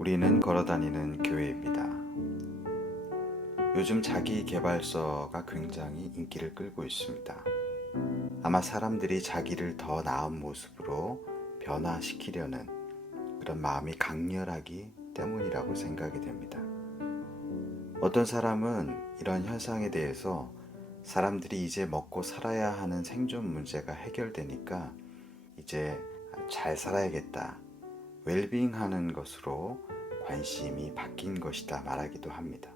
우리는 걸어다니는 교회입니다. 요즘 자기 개발서가 굉장히 인기를 끌고 있습니다. 아마 사람들이 자기를 더 나은 모습으로 변화시키려는 그런 마음이 강렬하기 때문이라고 생각이 됩니다. 어떤 사람은 이런 현상에 대해서 사람들이 이제 먹고 살아야 하는 생존 문제가 해결되니까 이제 잘 살아야겠다, 웰빙 하는 것으로 관심이 바뀐 것이다 말하기도 합니다.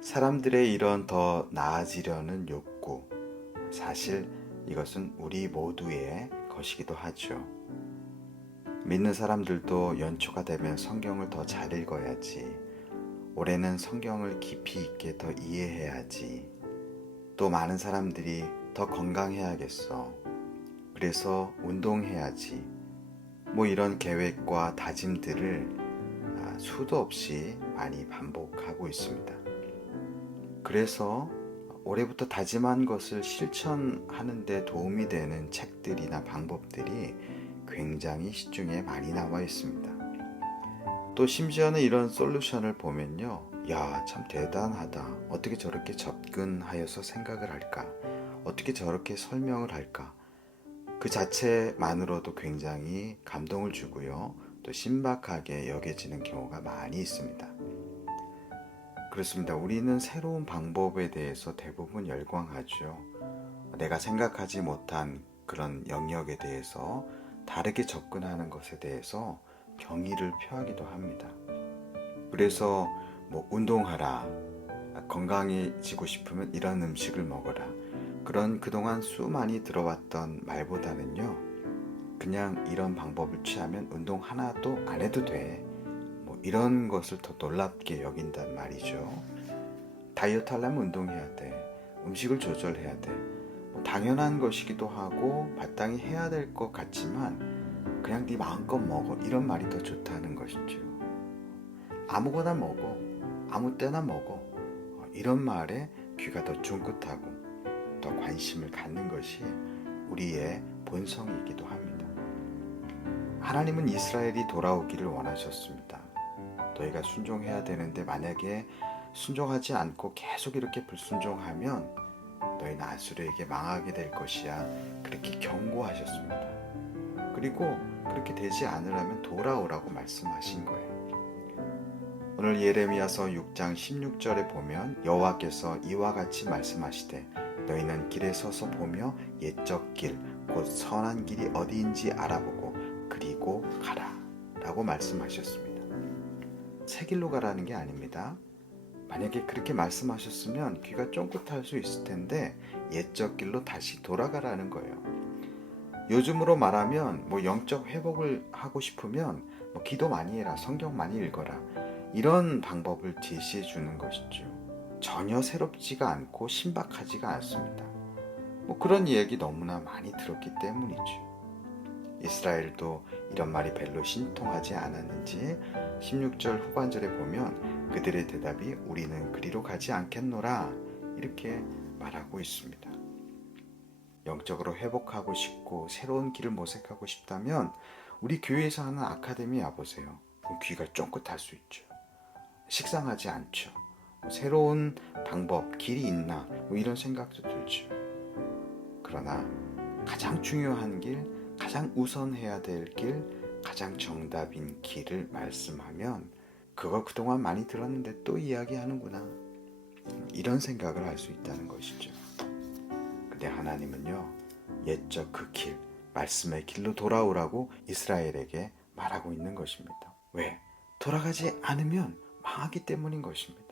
사람들의 이런 더 나아지려는 욕구, 사실 이것은 우리 모두의 것이기도 하죠. 믿는 사람들도 연초가 되면 성경을 더 잘 읽어야지, 올해는 성경을 깊이 있게 더 이해해야지, 또 많은 사람들이 더 건강해야겠어, 그래서 운동해야지, 뭐 이런 계획과 다짐들을 수도 없이 많이 반복하고 있습니다. 그래서 올해부터 다짐한 것을 실천하는 데 도움이 되는 책들이나 방법들이 굉장히 시중에 많이 나와 있습니다. 또 심지어는 이런 솔루션을 보면요, 야, 참 대단하다, 어떻게 저렇게 접근하여서 생각을 할까, 어떻게 저렇게 설명을 할까, 그 자체만으로도 굉장히 감동을 주고요, 또 신박하게 여겨지는 경우가 많이 있습니다. 그렇습니다. 우리는 새로운 방법에 대해서 대부분 열광하죠. 내가 생각하지 못한 그런 영역에 대해서 다르게 접근하는 것에 대해서 경의를 표하기도 합니다. 그래서 뭐 운동하라, 건강해지고 싶으면 이런 음식을 먹어라, 그런 그동안 수많이 들어왔던 말보다는요, 그냥 이런 방법을 취하면 운동 하나도 안 해도 돼, 뭐 이런 것을 더 놀랍게 여긴단 말이죠. 다이어트 하려면 운동해야 돼, 음식을 조절해야 돼, 뭐 당연한 것이기도 하고 마땅히 해야 될 것 같지만 그냥 네 마음껏 먹어, 이런 말이 더 좋다는 것이죠. 아무거나 먹어, 아무 때나 먹어, 이런 말에 귀가 더 쫑긋하고 더 관심을 갖는 것이 우리의 본성이기도 합니다. 하나님은 이스라엘이 돌아오기를 원하셨습니다. 너희가 순종해야 되는데 만약에 순종하지 않고 계속 이렇게 불순종하면 너희는 아수르에게 망하게 될 것이야, 그렇게 경고하셨습니다. 그리고 그렇게 되지 않으려면 돌아오라고 말씀하신 거예요. 오늘 예레미야서 6장 16절에 보면 여호와께서 이와 같이 말씀하시되 너희는 길에 서서 보며 옛적 길 곧 선한 길이 어디인지 알아보고 그리고 가라 라고 말씀하셨습니다. 새 길로 가라는 게 아닙니다. 만약에 그렇게 말씀하셨으면 귀가 쫑긋할 수 있을 텐데 옛적 길로 다시 돌아가라는 거예요. 요즘으로 말하면 뭐 영적 회복을 하고 싶으면 뭐 기도 많이 해라, 성경 많이 읽어라, 이런 방법을 제시해 주는 것이죠. 전혀 새롭지가 않고 신박하지가 않습니다. 뭐 그런 이야기 너무나 많이 들었기 때문이죠. 이스라엘도 이런 말이 별로 신통하지 않았는지 16절 후반절에 보면 그들의 대답이 우리는 그리로 가지 않겠노라, 이렇게 말하고 있습니다. 영적으로 회복하고 싶고 새로운 길을 모색하고 싶다면 우리 교회에서 하는 아카데미 와보세요. 귀가 쫑긋할 수 있죠. 식상하지 않죠. 새로운 방법, 길이 있나, 뭐 이런 생각도 들죠. 그러나 가장 중요한 길, 가장 우선해야 될 길, 가장 정답인 길을 말씀하면 그거 그동안 많이 들었는데 또 이야기하는구나, 이런 생각을 할 수 있다는 것이죠. 근데 하나님은요, 옛적 그 길, 말씀의 길로 돌아오라고 이스라엘에게 말하고 있는 것입니다. 왜? 돌아가지 않으면 망하기 때문인 것입니다.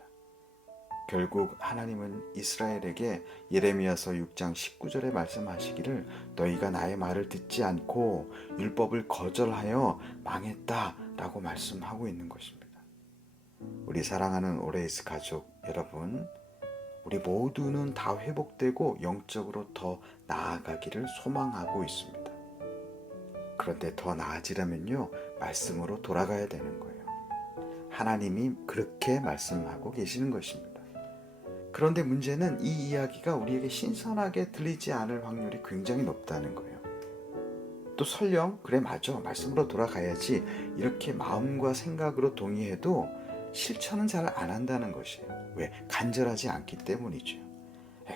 결국 하나님은 이스라엘에게 예레미야서 6장 19절에 말씀하시기를 너희가 나의 말을 듣지 않고 율법을 거절하여 망했다 라고 말씀하고 있는 것입니다. 우리 사랑하는 오레이스 가족 여러분, 우리 모두는 다 회복되고 영적으로 더 나아가기를 소망하고 있습니다. 그런데 더 나아지려면요, 말씀으로 돌아가야 되는 거예요. 하나님이 그렇게 말씀하고 계시는 것입니다. 그런데 문제는 이 이야기가 우리에게 신선하게 들리지 않을 확률이 굉장히 높다는 거예요. 또 설령 그래 맞아 말씀으로 돌아가야지 이렇게 마음과 생각으로 동의해도 실천은 잘 안 한다는 것이에요. 왜? 간절하지 않기 때문이죠.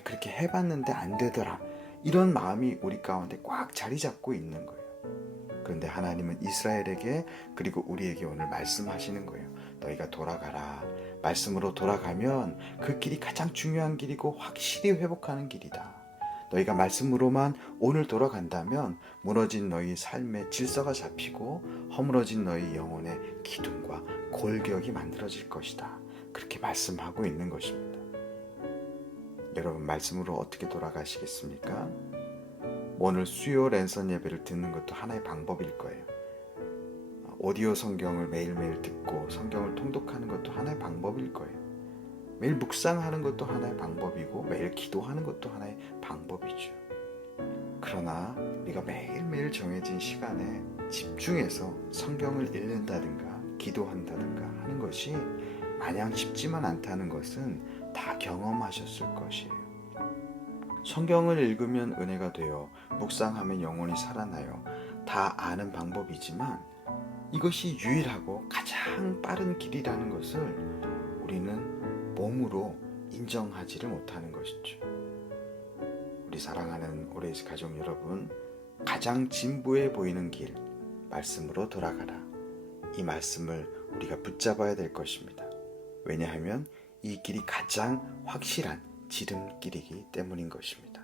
그렇게 해봤는데 안 되더라. 이런 마음이 우리 가운데 꽉 자리 잡고 있는 거예요. 그런데 하나님은 이스라엘에게 그리고 우리에게 오늘 말씀하시는 거예요. 너희가 돌아가라. 말씀으로 돌아가면 그 길이 가장 중요한 길이고 확실히 회복하는 길이다. 너희가 말씀으로만 오늘 돌아간다면 무너진 너희 삶의 질서가 잡히고 허물어진 너희 영혼의 기둥과 골격이 만들어질 것이다. 그렇게 말씀하고 있는 것입니다. 여러분 말씀으로 어떻게 돌아가시겠습니까? 오늘 수요 랜선 예배를 듣는 것도 하나의 방법일 거예요. 오디오 성경을 매일매일 듣고 성경을 통독하는 것도 하나의 방법일 거예요. 매일 묵상하는 것도 하나의 방법이고 매일 기도하는 것도 하나의 방법이죠. 그러나 우리가 매일매일 정해진 시간에 집중해서 성경을 읽는다든가 기도한다든가 하는 것이 마냥 쉽지만 않다는 것은 다 경험하셨을 것이에요. 성경을 읽으면 은혜가 되어 묵상하면 영혼이 살아나요. 다 아는 방법이지만 이것이 유일하고 가장 빠른 길이라는 것을 우리는 몸으로 인정하지를 못하는 것이죠. 우리 사랑하는 오레이스 가족 여러분, 가장 진부해 보이는 길, 말씀으로 돌아가라. 이 말씀을 우리가 붙잡아야 될 것입니다. 왜냐하면 이 길이 가장 확실한 지름길이기 때문인 것입니다.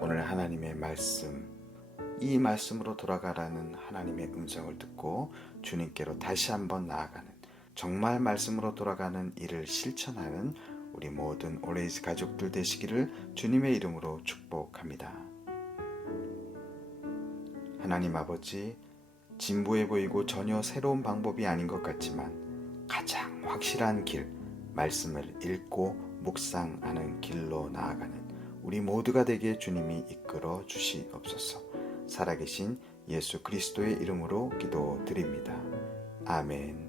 오늘 하나님의 말씀, 이 말씀으로 돌아가라는 하나님의 음성을 듣고 주님께로 다시 한번 나아가는, 정말 말씀으로 돌아가는 일을 실천하는 우리 모든 오레이스 가족들 되시기를 주님의 이름으로 축복합니다. 하나님 아버지, 진부해 보이고 전혀 새로운 방법이 아닌 것 같지만 가장 확실한 길, 말씀을 읽고 묵상하는 길로 나아가는 우리 모두가 되게 주님이 이끌어 주시옵소서. 살아계신 예수 그리스도의 이름으로 기도드립니다. 아멘.